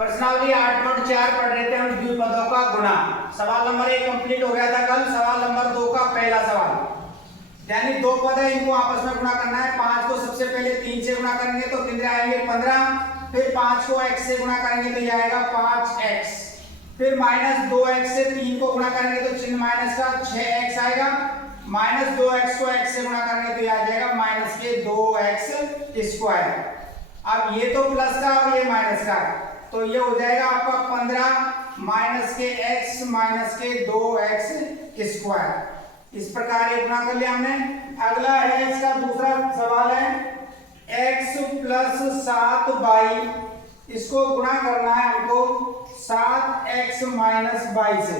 प्रश्नावली 8.4 पढ़ रहे थे हम द्विपदों का गुणा। सवाल नंबर 1 कंप्लीट हो गया था कल। सवाल नंबर 2 का पहला सवाल, यानी दो पद है, इनको आपस में गुणा करना है। 5 को सबसे पहले 3 से गुणा करेंगे तो कितने आएंगे 15, फिर 5 को x से गुणा करेंगे तो ये आएगा 5x, फिर -2x से 3 को गुणा करेंगे तो चिन्ह माइनस का 6x आएगा, -2x को x से गुणा करेंगे तो ये आ जाएगा -2x²। अब ये तो प्लस का और ये माइनस का, तो ये हो जाएगा आपका 15 -x -2x²। इस प्रकार ये गुणा कर लिया हमने। अगला है इसका दूसरा सवाल है x + 7y, इसको गुणा करना है हमको 7x - y से।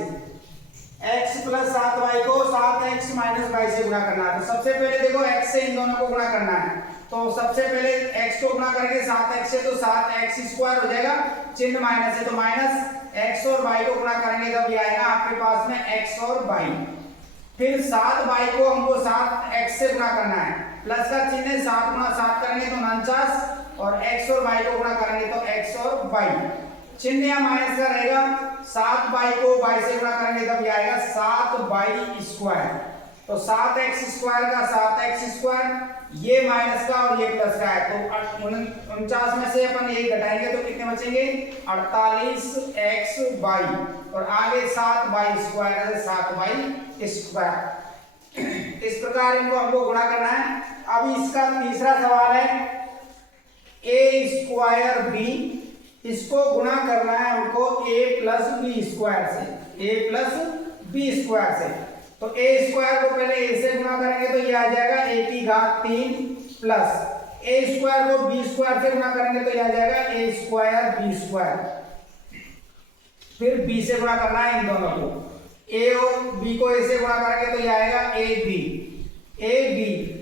x + 7y को 7x - y से गुणा करना है। तो सबसे पहले देखो x से इन दोनों को गुणा करना है, तो सबसे पहले x को गुणा करेंगे 7x से तो 7x² हो जाएगा, चिन्ह माइनस है तो माइनस, x और y को गुणा करेंगे तब ये आएगा आपके पास में x और y। फिर 7y को हमको 7x से गुणा करना है, प्लस का चिन्ह है, 7 × 7 करेंगे तो 49, और x और y को गुणा करेंगे तो x और y, चिन्ह यहाँ माइनस का रहेगा। 7y को y से गुणा करेंगे तब ये आएगा 7y²। तो 7x² का 7x², ये माइनस का और ये प्लस का है, तो 49 में से अपन एक घटाएंगे तो कितने बचेंगे 48xy, और आगे 7y² है 7y²। इस प्रकार इनको हमको गुणा करना है। अब इसका तीसरा सवाल है a²b, इसको गुणा करना है हमको a + b² से, a + b² से। तो a² को पहले a से गुणा करेंगे तो ये आ जाएगा a⁴ प्लस a² को b² से गुणा करेंगे तो ये आ जाएगा a²b²। फिर b से गुणा करना है इन दोनों को, a और b को a से गुणा करेंगे तो ये आएगा ab,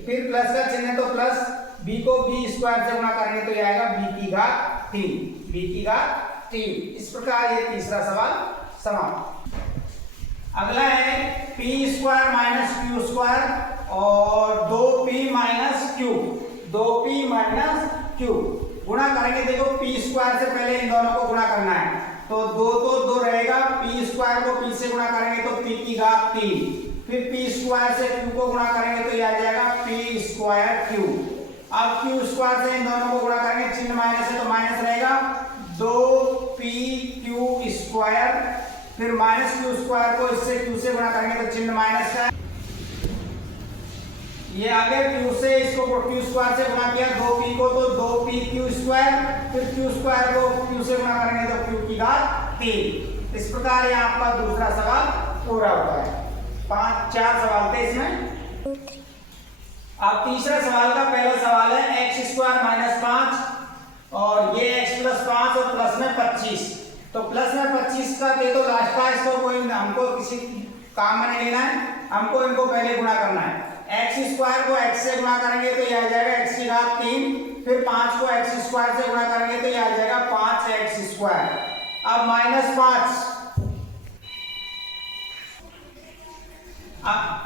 फिर प्लस का चिन्ह है तो प्लस, b को b² से गुणा करेंगे तो ये आएगा b⁴। इस प्रकार ये तीसरा सवाल समाप्त। अगला है p² - q² और 2p - q गुणा करेंगे। देखो p² से पहले इन दोनों को गुणा करना है, तो 2 तो 2 रहेगा, p² को p से गुणा करेंगे तो p⁴, फिर p² से q को गुणा करेंगे तो ये आ जाएगा p²q। अब q² से इन दोनों को गुणा करेंगे, चिन्ह माइनस है तो माइनस रहेगा, 2pq², फिर -q² को इससे q से गुणा करेंगे तो चिन्ह माइनस का, ये आगे q से इसको q² से गुणा किया 2p को तो 2pq², फिर q² को q से गुणा करेंगे तो q⁴। इस प्रकार यहाँ आपका दूसरा सवाल पूरा होता है। 4 सवाल थे इसमें। अब तीसरा सवाल का पहला सवाल है x² - 5 और ये x + 5 और प्लस में 25, तो प्लस में 25 का दे तो लास्ट का, इसको कोई हमको किसी काम में नहीं लेना है, हमको इनको पहले गुणा करना है। x² को x से गुणा करेंगे तो ये आ जाएगा x⁴, फिर 5 को x² से गुणा करेंगे तो ये आ जाएगा 5x²। अब -5,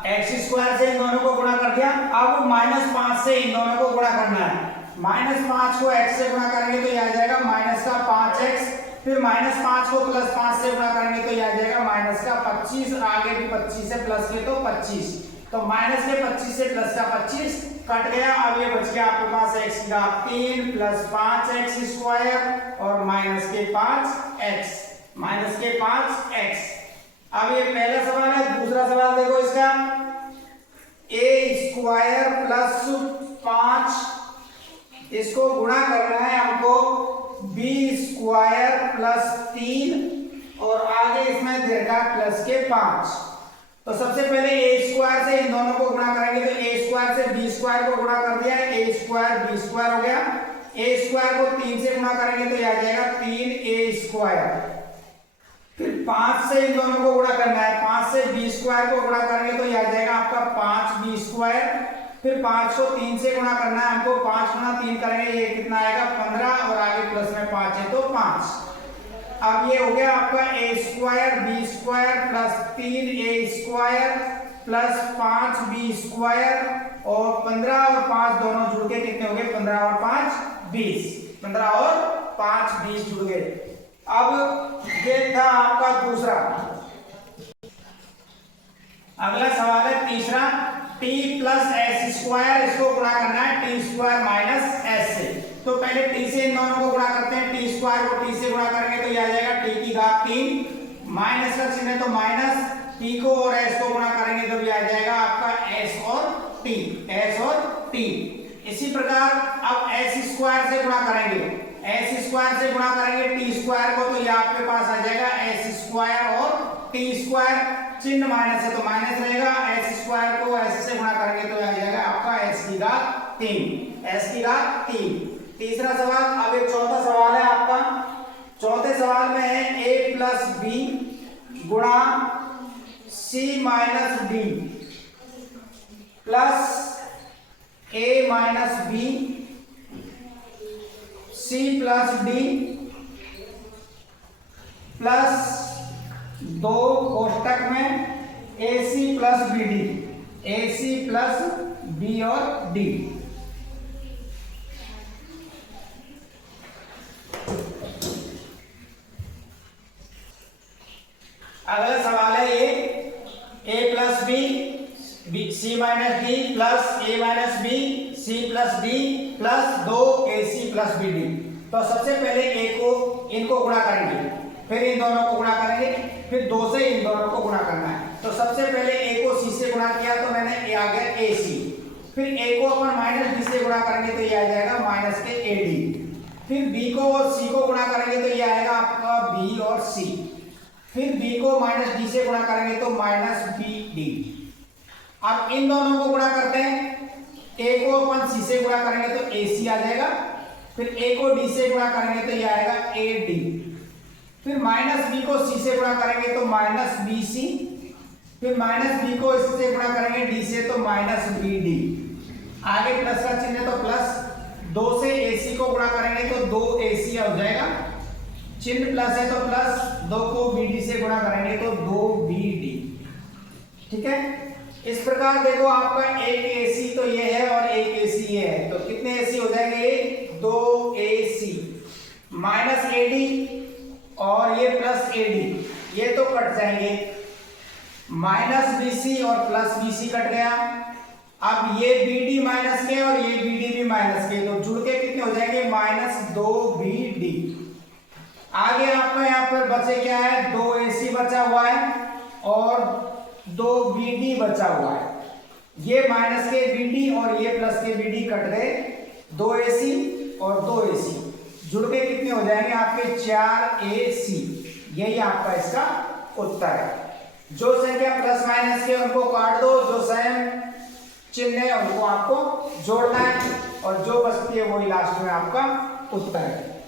x² से इन दोनों को गुणा कर दिया। अब -5 से इन दोनों को गुणा करना है, -5 को x से गुणा करेंगे तो ये आ जाएगा -5x, फिर -5 को +5 से गुणा करेंगे तो ये आ जाएगा -25, आगे भी 25 से प्लस के तो 25, तो माइनस के 25 से प्लस का 25 कट गया। अब ये बच गया आपके पास x⁴ प्लस 5x² और -5x। अब ये पहला सवाल है। दूसरा सवाल देखो इसका, a² + 5, इसको गुणा करना है हमको b² + 3 और आगे इसमें दीर्घा प्लस के 5। तो सबसे पहले a² से इन दोनों को गुणा करेंगे तो a² से b² को गुणा कर दिया, a² b² हो गया। a² को 3 से गुणा करेंगे तो ये आ जाएगा 3a²। फिर 5 से इन दोनों को गुणा करना है, 5 से b² को गुणा करेंगे तो ये आ जाएगा आपका 5b²। फिर 5 को 3 से गुणा करना है हमको, 5 × 3 करेंगे ये कितना आएगा 15, और आगे प्लस में 5 है तो 5। अब ये हो गया आपका a² b² + 3a² + 5b² और 15 और 5 दोनों जुड़ के कितने हो गए 15 और 5 20, 15 और 5 20 जुड़ गए। अब ये था आपका दूसरा। अगला सवाल है तीसरा, t प्लस एस स्क्वायर, इसको गुणा करना है टी स्क्वायर माइनस एस से। तो पहले t से इन दोनों को गुणा करते हैं, टी स्क्वायर को t से गुणा करेंगे तो ये आ जाएगा t की घात 3, माइनस का चिन्ह है तो माइनस, t को और s को गुणा करेंगे तो ये आ जाएगा आपका s और t। इसी प्रकार अब s स्क्वायर से गुणा करेंगे, s स्क्वायर से गुणा करेंगे t स्क्वायर को, तो ये आपके पास आ जाएगा s स्क्वायर और t स्क्वायर, चिन्ह माइनस है तो माइनस रहेगा, s स्क्वायर को s से गुणा करेंगे तो आ जाएगा आपका s की घात 3। तीसरा सवाल। अब एक चौथा सवाल है आपका। चौथे सवाल में है a प्लस बी गुणा c minus D plus a minus B c plus D plus 2 कोष्टक में AC plus BD, AC plus B और D। अगला सवाल है ये a plus B C minus D plus a minus B C plus D plus 2 AC plus BD। तो सबसे पहले a को इनको गुणा करेंगे, फिर इन दोनों को गुणा करेंगे, फिर 2 से इन दोनों को गुणा करना है। तो सबसे पहले a को c से गुणा किया तो मैंने a आ गया AC, फिर a को अपन माइनस b से गुणा करेंगे तो ये आ जाएगा माइनस के AD, फिर b को और c को गुणा करेंगे तो ये आएगा आपका b और c, फिर b को माइनस d से गुणा करेंगे तो माइनस BD। अब इन दोनों को गुणा करते हैं, a को अपन c से गुणा करेंगे तो AC आ जाएगा, फिर a को d से गुणा करेंगे तो ये आएगा AD, फिर माइनस b को c से गुणा करेंगे तो माइनस BC, फिर माइनस b को इससे गुणा करेंगे d से तो माइनस BD। आगे प्लस का चिन्ह है तो प्लस, 2 से AC को गुणा करेंगे तो 2AC हो जाएगा, चिन्ह प्लस है तो प्लस, 2 को BD से गुणा करेंगे तो 2BD। ठीक है, इस प्रकार देखो आपका एक AC तो ये है और एक AC ये है, तो कितने AC हो जाएंगे, 2AC माइनस AD और ये प्लस AD, ये तो कट जाएंगे, माइनस BC और प्लस BC कट गया। अब ये BD माइनस के और ये BD भी माइनस के, तो जुड़ के कितने हो जाएंगे, माइनस 2BD। आगे आपका यहाँ पर बचे क्या है, 2AC बचा हुआ है और 2BD बचा हुआ है। ये माइनस के BD और ये प्लस के BD कट गए, 2AC और 2AC जुड़ के कितने हो जाएंगे आपके, 4AC। यही आपका इसका उत्तर है। जो संख्या प्लस माइनस के उनको काट दो, जो सेम चिन्ह है उनको आपको जोड़ना है, और जो बचती है वही लास्ट में आपका उत्तर है।